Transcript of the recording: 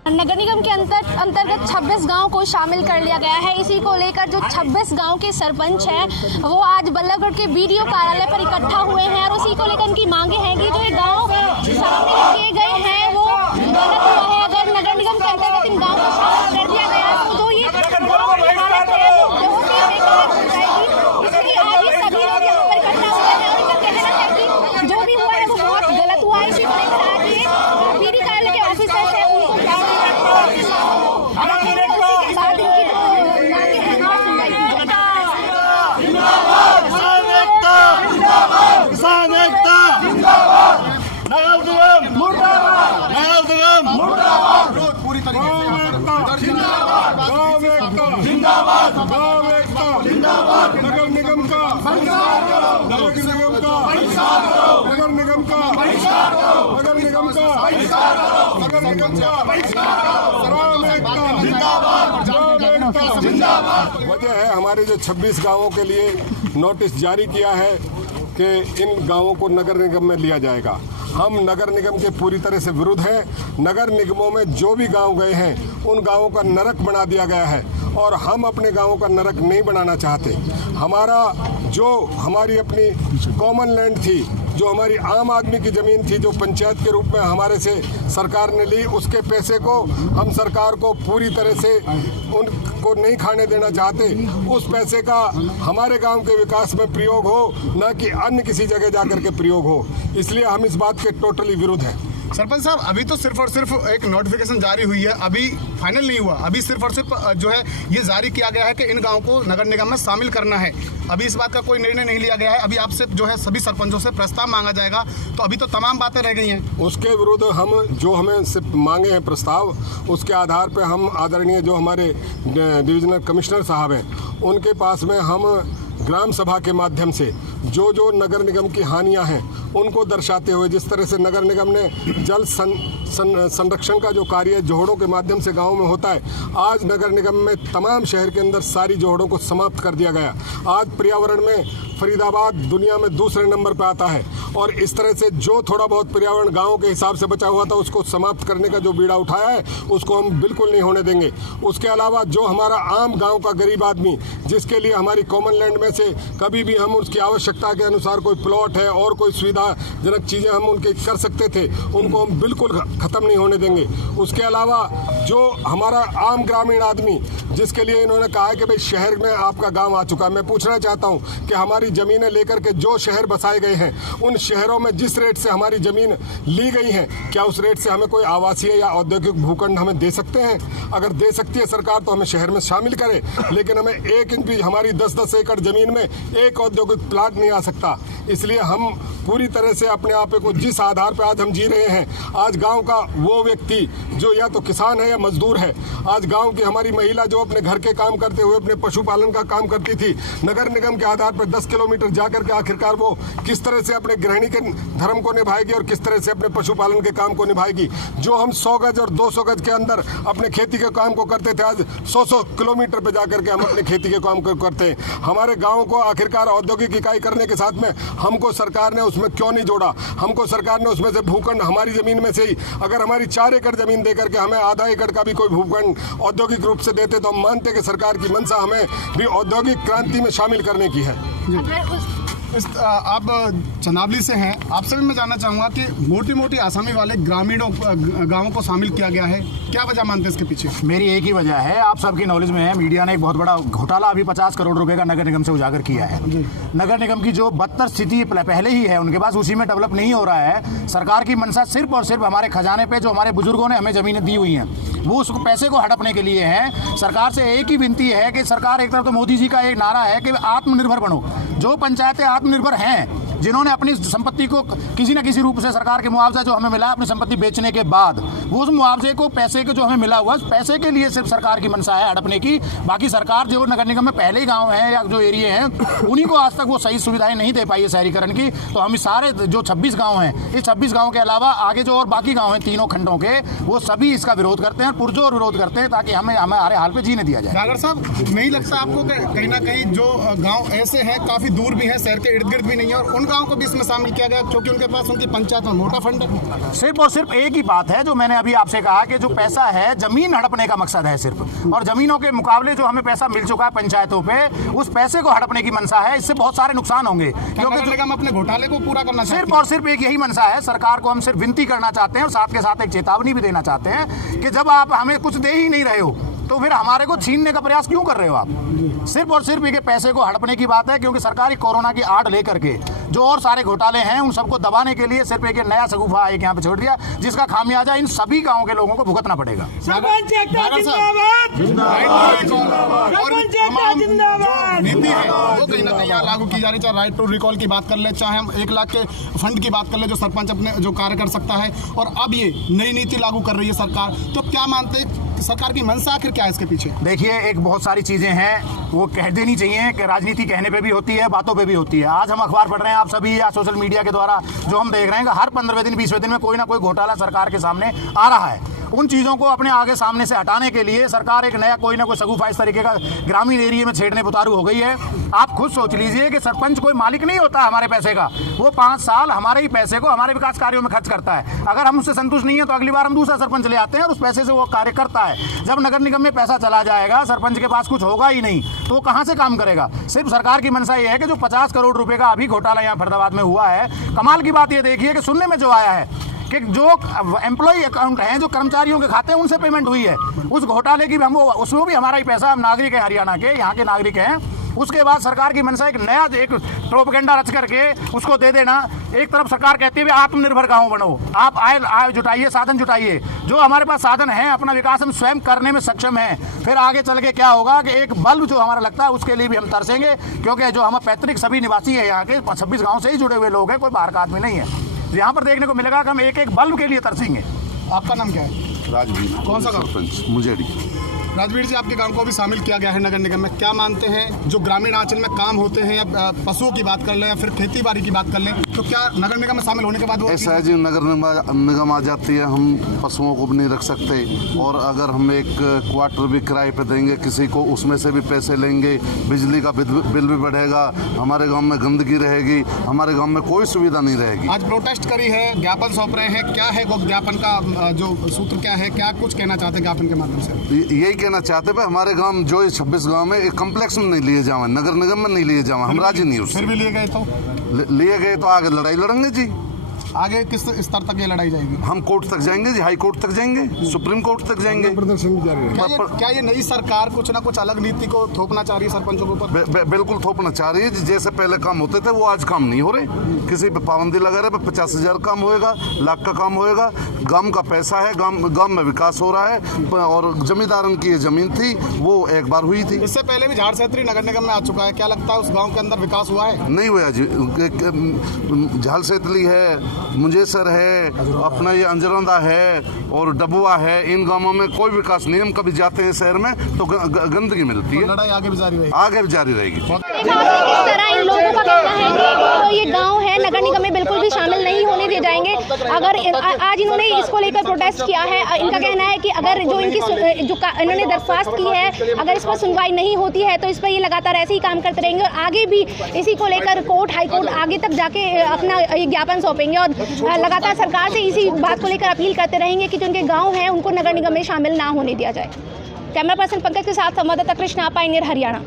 नगर निगम के अंतर्गत 26 गांव को शामिल कर लिया गया है। इसी को लेकर जो 26 गांव के सरपंच हैं वो आज बल्लभगढ़ के बीडीओ कार्यालय पर इकट्ठा हुए हैं और उसी को लेकर उनकी मांगे हैं कि जो ये गांव शामिल किए गए हैं वो गलत हुआ है। अगर नगर निगम के अंतर्गत इन गाँव को शामिल कर दिया गया तो जो ये गाँव की हालत है वो बहुत ही बेकार हो जाएगी। इसलिए आज ये सभी लोग यहाँ पर इकट्ठा हुए हैं और उनका कहना है कि जो भी हुआ है वो बहुत गलत हुआ है। इसी को लेकर आज ये बीडी कार्यालय के ऑफिसर्स हैं उनको किसान एकता नगर निगम मुर्दाबाद, नगर निगम मुर्दाबाद, पूरी तरीके से जिंदाबाद, जिंदाबाद, नगर निगम का बहिष्कार करो, नगर निगम का बहिष्कार करो, नगर निगम का बहिष्कार करो, नगर निगम का बहिष्कार करो, नगर निगम का बहिष्कार करो, जिंदाबाद, जिंदाबाद। वजह है हमारे जो 26 गांवों के लिए नोटिस जारी किया है कि इन गांवों को नगर निगम में लिया जाएगा। हम नगर निगम के पूरी तरह से विरुद्ध हैं। नगर निगमों में जो भी गांव गए हैं उन गांवों का नरक बना दिया गया है और हम अपने गांवों का नरक नहीं बनाना चाहते। हमारी अपनी कॉमन लैंड थी, जो हमारी आम आदमी की ज़मीन थी, जो पंचायत के रूप में हमारे से सरकार ने ली, उसके पैसे को हम सरकार को पूरी तरह से उनको नहीं खाने देना चाहते। उस पैसे का हमारे गांव के विकास में प्रयोग हो, न कि अन्य किसी जगह जाकर के प्रयोग हो। इसलिए हम इस बात के टोटली विरुद्ध हैं। सरपंच साहब, अभी तो सिर्फ और सिर्फ एक नोटिफिकेशन जारी हुई है, अभी फाइनल नहीं हुआ। अभी सिर्फ और सिर्फ जो है ये जारी किया गया है कि इन गाँव को नगर निगम में शामिल करना है। अभी इस बात का कोई निर्णय नहीं लिया गया है। अभी आपसे जो है सभी सरपंचों से प्रस्ताव मांगा जाएगा, तो अभी तो तमाम बातें रह गई हैं। उसके विरुद्ध हमें सिर्फ मांगे हैं प्रस्ताव, उसके आधार पर हम आदरणीय जो हमारे डिविजनल कमिश्नर साहब हैं उनके पास में हम ग्राम सभा के माध्यम से जो नगर निगम की हानियां हैं उनको दर्शाते हुए, जिस तरह से नगर निगम ने जल संरक्षण का जो कार्य जोहड़ों के माध्यम से गांवों में होता है, आज नगर निगम में तमाम शहर के अंदर सारी जोहड़ों को समाप्त कर दिया गया। आज पर्यावरण में फरीदाबाद दुनिया में दूसरे नंबर पर आता है और इस तरह से जो थोड़ा बहुत पर्यावरण गाँव के हिसाब से बचा हुआ था उसको समाप्त करने का जो बीड़ा उठाया है उसको हम बिल्कुल नहीं होने देंगे। उसके अलावा जो हमारा आम गाँव का गरीब आदमी, जिसके लिए हमारी कॉमन लैंड में से कभी भी हम उसकी आवश्यकता के अनुसार कोई प्लॉट है और कोई सुविधाजनक चीज़ें हम उनके कर सकते थे, उनको हम बिल्कुल ख़त्म नहीं होने देंगे। उसके अलावा जो हमारा आम ग्रामीण आदमी, जिसके लिए इन्होंने कहा है कि भाई शहर में आपका गांव आ चुका है, मैं पूछना चाहता हूं कि हमारी ज़मीनें लेकर के जो शहर बसाए गए हैं उन शहरों में जिस रेट से हमारी ज़मीन ली गई है, क्या उस रेट से हमें कोई आवासीय या औद्योगिक भूखंड हमें दे सकते हैं? अगर दे सकती है सरकार तो हमें शहर में शामिल करे, लेकिन हमें 1 इंच भी हमारी 10-10 एकड़ ज़मीन में एक औद्योगिक प्लांट नहीं आ सकता। इसलिए हम पूरी तरह से अपने आप को जिस आधार पर आज हम जी रहे हैं, आज गांव का वो व्यक्ति जो या तो किसान है या मजदूर है, आज गांव की हमारी महिला जो अपने घर के काम करते हुए अपने पशुपालन का काम करती थी, नगर निगम के आधार पर 10 किलोमीटर जाकर के आखिरकार वो किस तरह से अपने गृहिणी के धर्म को निभाएगी और किस तरह से अपने पशुपालन के काम को निभाएगी। जो हम 100 गज और 200 गज के अंदर अपने खेती के काम को करते थे, आज 100 किलोमीटर पर जाकर के हम अपने खेती के काम को करते हैं। हमारे गाँव को आखिरकार औद्योगिक इकाई करने के साथ में हमको सरकार ने उसमें क्यों नहीं जोड़ा? हमको सरकार ने उसमें से भूखंड हमारी ज़मीन में से ही, अगर हमारी 4 एकड़ ज़मीन देकर के हमें आधा एकड़ का भी कोई भूखंड औद्योगिक रूप से देते तो हम मानते कि सरकार की मंशा हमें भी औद्योगिक क्रांति में शामिल करने की है। आप चंदावली से हैं, आपसे भी मैं जानना चाहूँगा कि मोटी मोटी आसामी वाले ग्रामीणों गाँवों को शामिल किया गया है, क्या वजह मानते हैं इसके पीछे? मेरी एक ही वजह है, आप सबकी नॉलेज में है, मीडिया ने एक बहुत बड़ा घोटाला अभी 50 करोड़ रुपए का नगर निगम से उजागर किया है। नगर निगम की जो बदतर स्थिति पहले ही है उनके पास, उसी में डेवलप नहीं हो रहा है। सरकार की मंशा सिर्फ और सिर्फ हमारे खजाने पे जो हमारे बुजुर्गों ने हमें जमीनें दी हुई हैं वो उस पैसे को हड़पने के लिए है। सरकार से एक ही विनती है कि सरकार, एक तरफ तो मोदी जी का एक नारा है कि आत्मनिर्भर बनो, जो पंचायतें आत्मनिर्भर हैं, जिन्होंने अपनी संपत्ति को किसी न किसी रूप से सरकार के मुआवजा जो हमें मिला है अपनी संपत्ति बेचने के बाद, वो उस मुआवजे को पैसे के जो हमें मिला हुआ पैसे के लिए सिर्फ सरकार की मंशा है हड़पने की। बाकी सरकार जो नगर निगम में पहले ही गांव हैं या जो एरिया हैं उन्हीं को आज तक वो सही सुविधाएं नहीं दे पाई है शहरीकरण की। तो हम सारे जो 26 गाँव हैं, इस 26 गाँव के अलावा आगे जो और बाकी गाँव हैं तीनों खंडों के, वो सभी इसका विरोध करते हैं, पुरजोर विरोध करते हैं, ताकि हमें हमारे हाल पे जीने दिया जाए। नागर साहब, नहीं लगता आपको कहीं ना कहीं जो गाँव ऐसे हैं काफ़ी दूर भी हैं, शहर के इर्द गिर्द भी नहीं है, और उन गाँव को भी इसमें शामिल किया गया क्योंकि उनके पास उनकी पंचायत में मोटा फंड है। सिर्फ और सिर्फ एक ही बात है जो मैंने अभी आपसे कहा कि जो पैसा है जमीन हड़पने का मकसद है सिर्फ, और जमीनों के मुकाबले जो हमें पैसा मिल चुका है पंचायतों पे, उस पैसे को हड़पने की मंशा है। इससे बहुत सारे नुकसान होंगे क्योंकि हम अपने घोटाले को पूरा करना सिर्फ और सिर्फ एक यही मंशा है। सरकार को हम सिर्फ विनती करना चाहते हैं और साथ के साथ एक चेतावनी भी देना चाहते हैं कि जब आप हमें कुछ दे ही नहीं रहे हो तो फिर हमारे को छीनने का प्रयास क्यों कर रहे हो आप? सिर्फ और सिर्फ ये पैसे को हड़पने की बात है क्योंकि सरकारी कोरोना की आड़ लेकर के जो और सारे घोटाले हैं उन सबको दबाने के लिए सिर्फ एक नया शगुफा एक यहाँ पे छोड़ दिया, जिसका खामियाजा इन सभी गाँव के लोगों को भुगतना पड़ेगा। नीति है वो कहीं ना कहीं यहाँ लागू की जा रही है, चाहे राइट टू रिकॉल की बात कर ले, चाहे हम 1 लाख के फंड की बात कर ले जो सरपंच अपने जो कार्य कर सकता है, और अब ये नई नीति लागू कर रही है सरकार। तो क्या मानते हैं सरकार की मंशा आखिर क्या है इसके पीछे? देखिए, एक बहुत सारी चीजें हैं वो कह देनी चाहिए कि राजनीति कहने पे भी होती है, बातों पे भी होती है। आज हम अखबार पढ़ रहे हैं आप सभी या सोशल मीडिया के द्वारा जो हम देख रहे हैं कि हर 15वें दिन 20वें दिन में कोई ना कोई घोटाला सरकार के सामने आ रहा है। उन चीज़ों को अपने आगे सामने से हटाने के लिए सरकार एक नया कोई ना कोई शगुफा इस तरीके का ग्रामीण एरिया में छेड़ने उतारू हो गई है। आप खुद सोच लीजिए कि सरपंच कोई मालिक नहीं होता हमारे पैसे का, वो 5 साल हमारे ही पैसे को हमारे विकास कार्यों में खर्च करता है। अगर हम उससे संतुष्ट नहीं है तो अगली बार हम दूसरा सरपंच ले आते हैं और उस पैसे से वो कार्य करता है। जब नगर निगम में पैसा चला जाएगा, सरपंच के पास कुछ होगा ही नहीं तो वो कहाँ से काम करेगा? सिर्फ सरकार की मंशा ये है कि जो 50 करोड़ रुपए का अभी घोटाला यहाँ फरीदाबाद में हुआ है, कमाल की बात ये देखिए कि सुनने में जो आया है कि जो एम्प्लॉय अकाउंट हैं, जो कर्मचारियों के खाते हैं, उनसे पेमेंट हुई है। उस घोटाले की भी हम उसमें भी हमारा ही पैसा, हम नागरिक हैं, हरियाणा के यहाँ के नागरिक हैं। उसके बाद सरकार की मंशा एक नया एक प्रोपेगेंडा रच करके उसको दे देना। एक तरफ सरकार कहती है आत्मनिर्भर गाँव बनो, आप आय जुटाइए, साधन जुटाइए। जो हमारे पास साधन है, अपना विकास हम स्वयं करने में सक्षम हैं। फिर आगे चल के क्या होगा कि एक बल्ब जो हमारा लगता है उसके लिए भी हम तरसेंगे, क्योंकि जो हम पैतृक सभी निवासी है यहाँ के 26 गाँव से ही जुड़े हुए लोग हैं, कोई बाहर का आदमी नहीं है। यहाँ पर देखने को मिलेगा कि हम एक एक बल्ब के लिए तरसेंगे। आपका नाम क्या है? राजवीर। कौन सा गाँव? सरपंच मुझेड़ी। राजवीर जी, आपके गांव को भी शामिल किया गया है नगर निगम में। क्या मानते हैं जो ग्रामीण आंचल में काम होते हैं, या पशुओं की बात कर लें या फिर खेती बाड़ी की बात कर लें, तो क्या नगर निगम में शामिल होने के बाद वो ऐसा है जी, नगर निगम आ जाती है, हम पशुओं को भी नहीं रख सकते, और अगर हम एक क्वार्टर भी किराए पे देंगे किसी को, उसमें से भी पैसे लेंगे, बिजली का बिल भी बढ़ेगा, हमारे गाँव में गंदगी रहेगी, हमारे गाँव में कोई सुविधा नहीं रहेगी। आज प्रोटेस्ट करी है, ज्ञापन सौंप रहे हैं, क्या है वो ज्ञापन का जो सूत्र क्या है, क्या कुछ कहना चाहते हैं ज्ञापन के माध्यम से? यही कहना चाहते हैं हमारे गांव जो 26 गांव में एक कम्प्लेक्स में नहीं लिए जावे, नगर निगम में नहीं लिए जावे, हम राजी नहीं उससे। फिर भी लिए गए तो आगे लड़ाई लड़ेंगे जी। आगे किस स्तर तक ये लड़ाई जाएगी? हम कोर्ट तक जाएंगे जी, हाई कोर्ट तक जाएंगे, सुप्रीम कोर्ट तक जाएंगे। प्रदर्शन भी जारी रहेगा। क्या ये नई सरकार कुछ ना कुछ अलग नीति को थोपना चाह रही है सरपंचों के ऊपर? बिल्कुल थोपना चाह रही है जी। जैसे पहले काम होते थे वो आज काम नहीं हो रहे। किसी पे पाबंदी लगा रहे, 50,000 काम होएगा, लाख का काम होएगा। गांव का पैसा है, गांव में विकास हो रहा है, और जमींदारन की जमीन थी वो एक बार हुई थी। इससे पहले भी झाड़सेत्री नगर निगम में आ चुका है, क्या लगता है उस गाँव के अंदर विकास हुआ है? नहीं हुआ जी। झालसेतली है, मुंजेसर है, अपना ये अंजरंदा है और डबुआ है, इन गांवों में कोई विकास नहीं। हम कभी जाते हैं शहर में तो गंदगी मिलती है। लड़ाई आगे भी जारी रहेगी? आगे भी जारी रहेगी। इस तरह इन लोगों का कहना है कि तो ये गांव है नगर निगम में बिल्कुल भी शामिल नहीं होने दिए जाएंगे। अगर आज इन्होंने इसको लेकर प्रोटेस्ट किया है, इनका कहना है कि अगर जो इनकी जो इन्होंने दरख्वास्त की है, अगर इस पर सुनवाई नहीं होती है तो इस पर ये लगातार ऐसे ही काम करते रहेंगे, और आगे भी इसी को लेकर कोर्ट, हाई कोर्ट आगे तक जाके अपना ज्ञापन सौंपेंगे, और लगातार सरकार से इसी बात को लेकर अपील करते रहेंगे कि जो उनके गांव हैं उनको नगर निगम में शामिल ना होने दिया जाए। कैमरा पर्सन पंकज के साथ संवाददाता कृष्णा, पायनियर, हरियाणा।